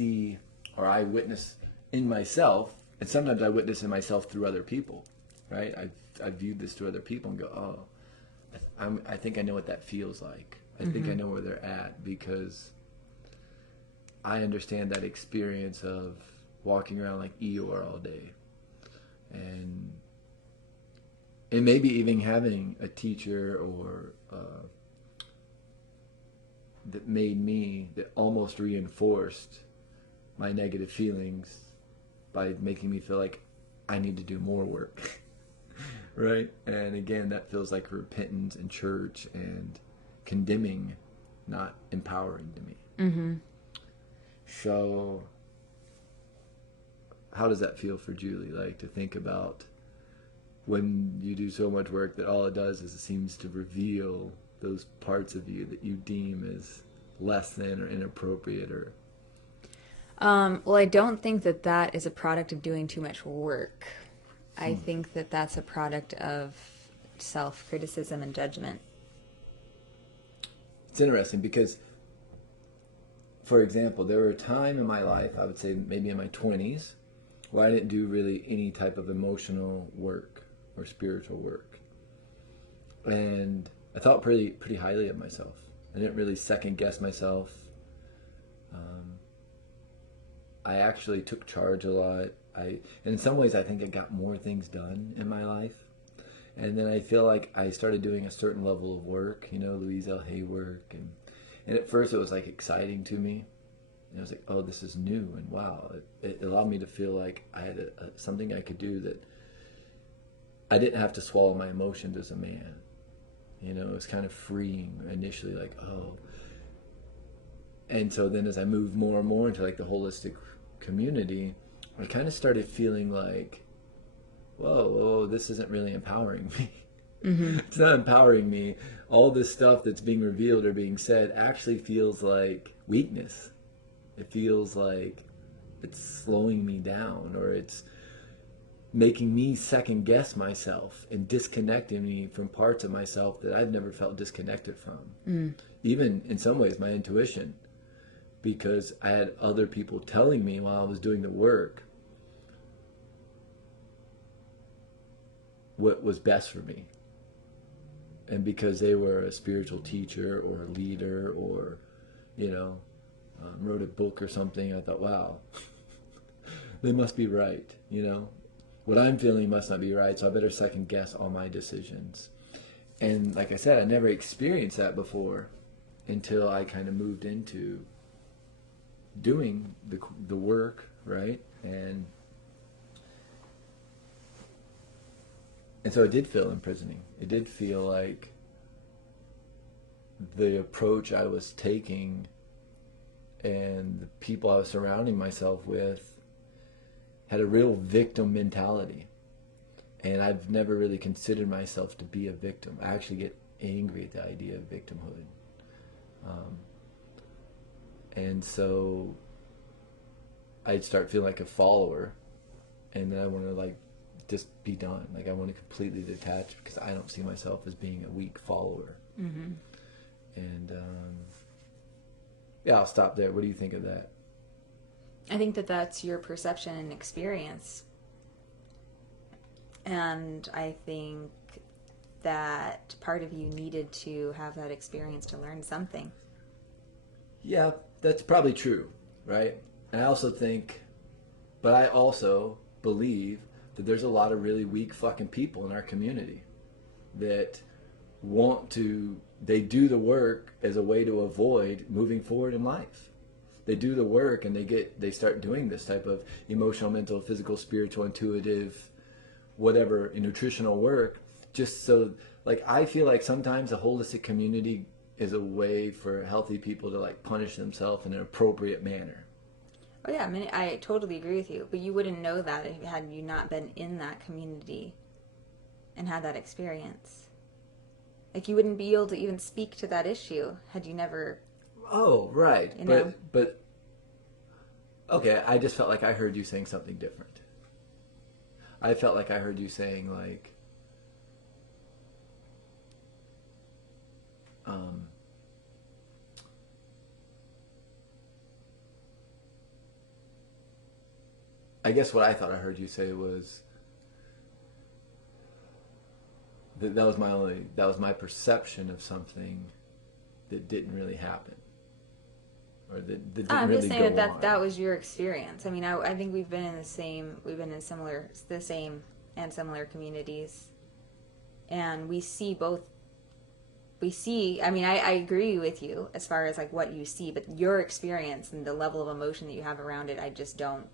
see, or I witness in myself, and sometimes I witness in myself through other people, right? I've viewed this through other people and go, oh, I think I know what that feels like. I think I know where they're at, because I understand that experience of walking around like Eeyore all day, and maybe even having a teacher or that almost reinforced my negative feelings by making me feel like I need to do more work. Right? And again, that feels like repentance and church and condemning, not empowering to me. Mm-hmm. So how does that feel for Julie? Like, to think about when you do so much work that all it does is it seems to reveal those parts of you that you deem as less than or inappropriate, or... Well, I don't think that is a product of doing too much work. I think that's a product of self-criticism and judgment. It's interesting because, for example, there were a time in my life, I would say maybe in my 20s, where I didn't do really any type of emotional work or spiritual work. And I thought pretty highly of myself. I didn't really second guess myself. I actually took charge a lot. In some ways, I think I got more things done in my life. And then I feel like I started doing a certain level of work, Louise L. Hay work. And at first it was like exciting to me. And I was like, oh, this is new. And wow, it allowed me to feel like I had something I could do that I didn't have to swallow my emotions as a man. It was kind of freeing initially, like, oh. And so then as I moved more and more into like the holistic community, I kind of started feeling like, whoa, this isn't really empowering me. Mm-hmm. It's not empowering me. All this stuff that's being revealed or being said actually feels like weakness. It feels like it's slowing me down, or it's making me second guess myself and disconnecting me from parts of myself that I've never felt disconnected from. Even in some ways my intuition, because I had other people telling me while I was doing the work what was best for me. And because they were a spiritual teacher or a leader or, wrote a book or something, I thought, wow, they must be right, What I'm feeling must not be right, so I better second guess all my decisions. And like I said, I never experienced that before until I kind of moved into doing the work, right? And so it did feel imprisoning. It did feel like the approach I was taking and the people I was surrounding myself with had a real victim mentality. And I've never really considered myself to be a victim. I actually get angry at the idea of victimhood. And so I'd start feeling like a follower, and then I want to just be done. I want to completely detach because I don't see myself as being a weak follower. Mm-hmm. And I'll stop there. What do you think of that? I think that's your perception and experience. And I think that part of you needed to have that experience to learn something. Yeah, that's probably true, right? And I also believe that there's a lot of really weak fucking people in our community that they do the work as a way to avoid moving forward in life. They do the work and they start doing this type of emotional, mental, physical, spiritual, intuitive, whatever, nutritional work, just so, I feel like sometimes a holistic community is a way for healthy people to punish themselves in an appropriate manner. Oh yeah, I totally agree with you, but you wouldn't know that had you not been in that community and had that experience. You wouldn't be able to even speak to that issue had you never... Oh, right. But okay, I just felt like I heard you saying something different. I felt like I heard you saying I guess what I thought I heard you say was that was my perception of something that didn't really happen, or that didn't I'm really just saying go on. that was your experience. I mean, I think we've been in the same and similar communities, and we see both. I mean, I agree with you as far as like what you see, but your experience and the level of emotion that you have around it, I just don't,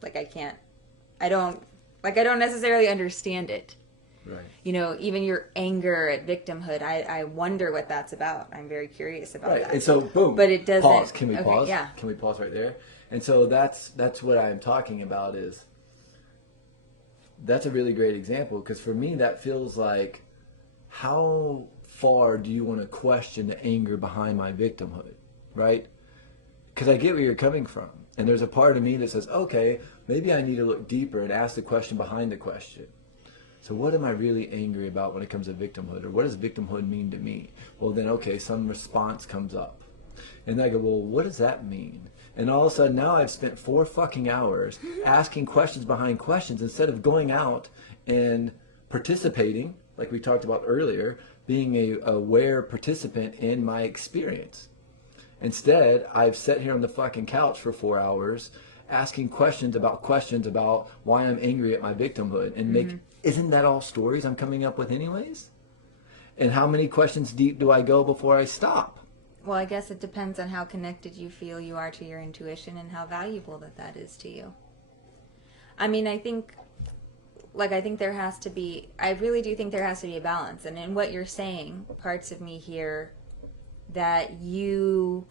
like, I don't necessarily understand it. Right. You know, even your anger at victimhood, I wonder what that's about. I'm very curious about that. And so, boom. But it doesn't. Pause. Can we pause? Yeah. Can we pause right there? And so that's what I'm talking about. That's a really great example, because for me that feels like, how far do you want to question the anger behind my victimhood, right? Because I get where you're coming from, and there's a part of me that says, okay, maybe I need to look deeper and ask the question behind the question. So what am I really angry about when it comes to victimhood? Or what does victimhood mean to me? Well, then, okay, some response comes up. And I go, well, what does that mean? And all of a sudden, now I've spent 4 fucking hours asking questions behind questions instead of going out and participating, like we talked about earlier, being a aware participant in my experience. Instead, I've sat here on the fucking couch for 4 hours asking questions about why I'm angry at my victimhood, and isn't that all stories I'm coming up with anyways? And how many questions deep do I go before I stop? Well, I guess it depends on how connected you feel you are to your intuition and how valuable that is to you. I mean, I really do think there has to be a balance. And in what you're saying, parts of me hear that you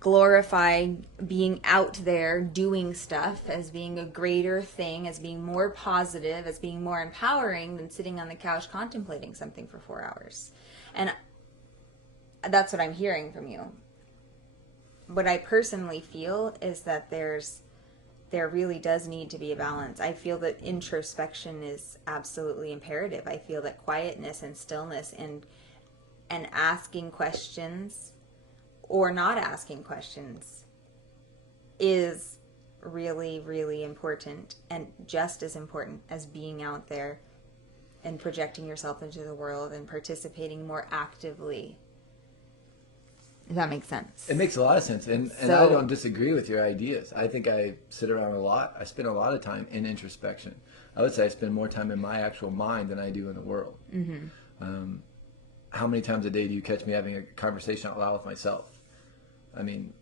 glorify being out there doing stuff as being a greater thing, as being more positive, as being more empowering than sitting on the couch contemplating something for 4 hours. And that's what I'm hearing from you. What I personally feel is that there really does need to be a balance. I feel that introspection is absolutely imperative. I feel that quietness and stillness and asking questions or not asking questions is really, really important, and just as important as being out there and projecting yourself into the world and participating more actively. If that makes sense. It makes a lot of sense, and I don't disagree with your ideas. I think I sit around a lot. I spend a lot of time in introspection. I would say I spend more time in my actual mind than I do in the world. Mm-hmm. How many times a day do you catch me having a conversation out loud with myself? I mean,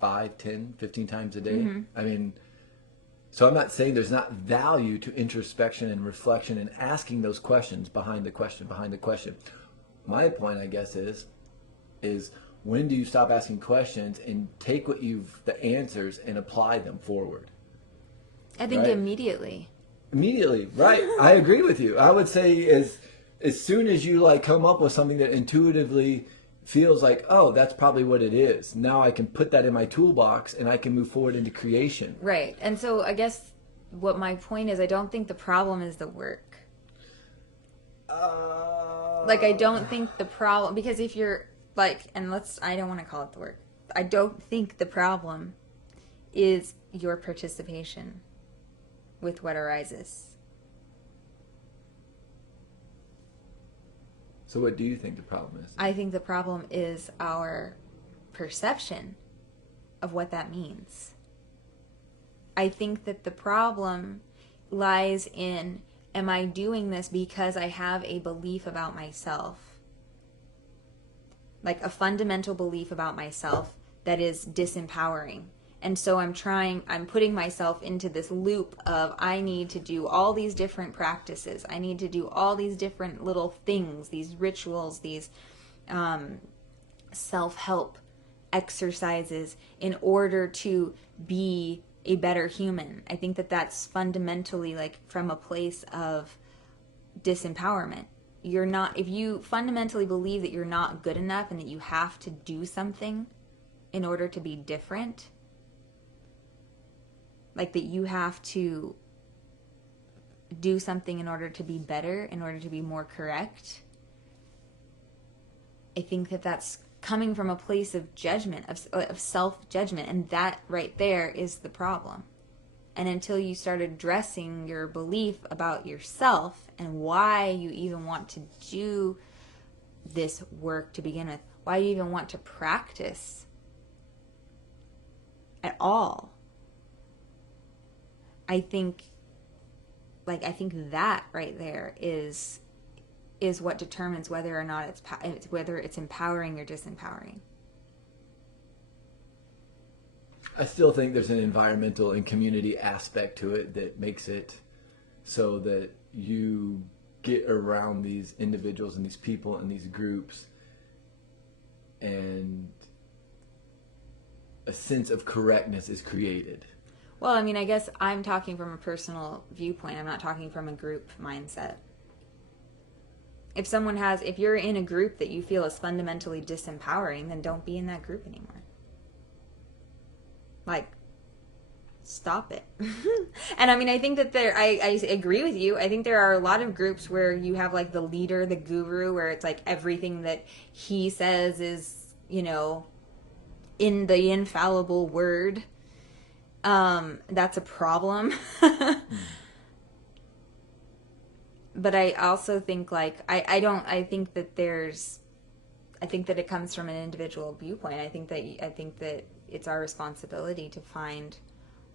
5, 10, 15 times a day. Mm-hmm. I mean, so I'm not saying there's not value to introspection and reflection and asking those questions behind the question. My point, I guess, is when do you stop asking questions and take the answers and apply them forward? I think immediately. Immediately, right. I agree with you. I would say as soon as you come up with something that intuitively feels like, oh, that's probably what it is. Now I can put that in my toolbox and I can move forward into creation. Right. And so I guess what my point is, I don't think the problem is the work. I don't think the problem, because if you're I don't want to call it the work. I don't think the problem is your participation with what arises. So what do you think the problem is? I think the problem is our perception of what that means. I think that the problem lies in, am I doing this because I have a belief about myself? Like a fundamental belief about myself that is disempowering. And so I'm putting myself into this loop of, I need to do all these different practices. I need to do all these different little things, these rituals, these self-help exercises in order to be a better human. I think that that's fundamentally from a place of disempowerment. If you fundamentally believe that you're not good enough and that you have to do something in order to be different, that you have to do something in order to be better, in order to be more correct, I think that that's coming from a place of judgment, of self-judgment, and that right there is the problem. And until you start addressing your belief about yourself and why you even want to do this work to begin with, why you even want to practice at all, I think that right there is what determines whether or not whether it's empowering or disempowering. I still think there's an environmental and community aspect to it that makes it so that you get around these individuals and these people and these groups, and a sense of correctness is created. Well, I mean, I guess I'm talking from a personal viewpoint. I'm not talking from a group mindset. If you're in a group that you feel is fundamentally disempowering, then don't be in that group anymore. Like, stop it. And I mean, I think that I agree with you. I think there are a lot of groups where you have like the leader, the guru, where it's like everything that he says is, in the infallible word. That's a problem. But I also think I think that it comes from an individual viewpoint. I think that it's our responsibility to find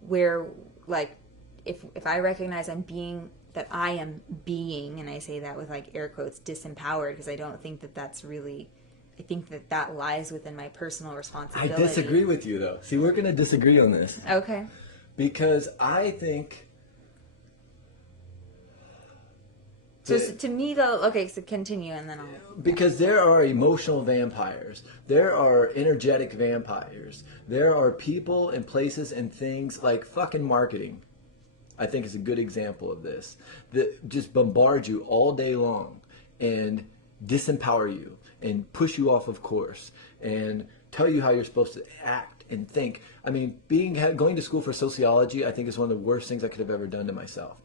where, like, if I recognize I am being, and I say that with like air quotes, disempowered, because I don't think that that's really, I think that lies within my personal responsibility. I disagree with you, though. See, we're going to disagree on this. Okay. Because I think... So to me, though, okay, so continue and then I'll... Because there are emotional vampires. There are energetic vampires. There are people and places and things like fucking marketing, I think is a good example of this, that just bombard you all day long and disempower you and push you off of course and tell you how you're supposed to act and think. I mean, going to school for sociology, I think is one of the worst things I could have ever done to myself.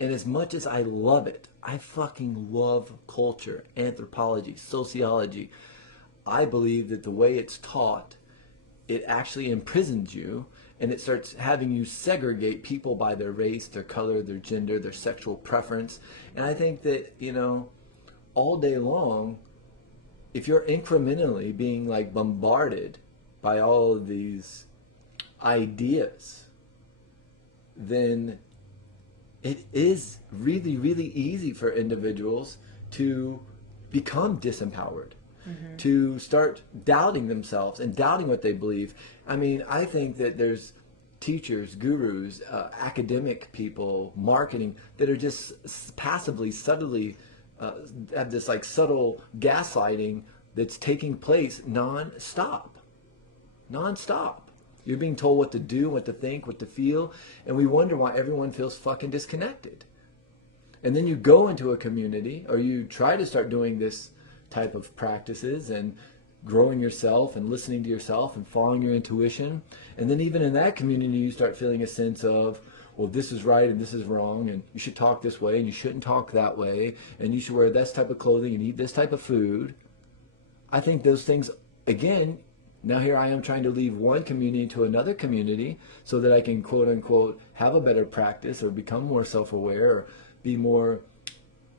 And as much as I love it, I fucking love culture, anthropology, sociology. I believe that the way it's taught, it actually imprisons you, and it starts having you segregate people by their race, their color, their gender, their sexual preference. And I think that, all day long, if you're incrementally being like bombarded by all of these ideas, then it is really, really easy for individuals to become disempowered, to start doubting themselves and doubting what they believe. I mean, I think that there's teachers, gurus, academic people, marketing that are just passively, subtly have this like subtle gaslighting that's taking place non-stop. You're being told what to do, what to think, what to feel, and we wonder why everyone feels fucking disconnected. And then you go into a community, or you try to start doing this type of practices and growing yourself and listening to yourself and following your intuition. And then even in that community, you start feeling a sense of, well, this is right and this is wrong, and you should talk this way and you shouldn't talk that way, and you should wear this type of clothing and eat this type of food. I think those things, again, now here I am trying to leave one community to another community so that I can, quote unquote, have a better practice or become more self-aware or be more,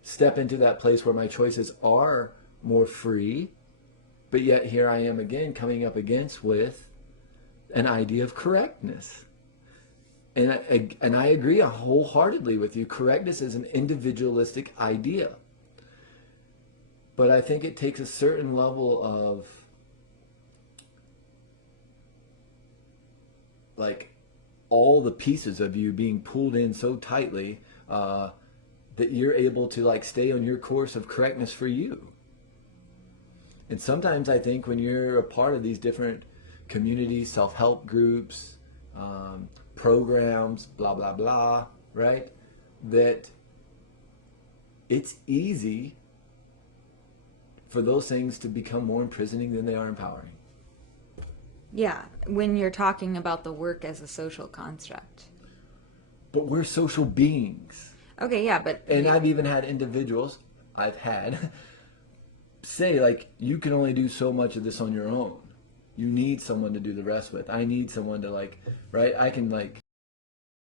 step into that place where my choices are more free. But yet here I am again coming up against with an idea of correctness. And I agree wholeheartedly with you. Correctness is an individualistic idea. But I think it takes a certain level of like all the pieces of you being pulled in so tightly that you're able to like stay on your course of correctness for you. And sometimes I think when you're a part of these different communities, self-help groups, programs, blah, blah, blah, right? That it's easy for those things to become more imprisoning than they are empowering. Yeah, when you're talking about the work as a social construct. But we're social beings. Okay, yeah, but... And I've even had individuals, say, like, you can only do so much of this on your own. You need someone to do the rest with. I need someone to, like, right? I can, like,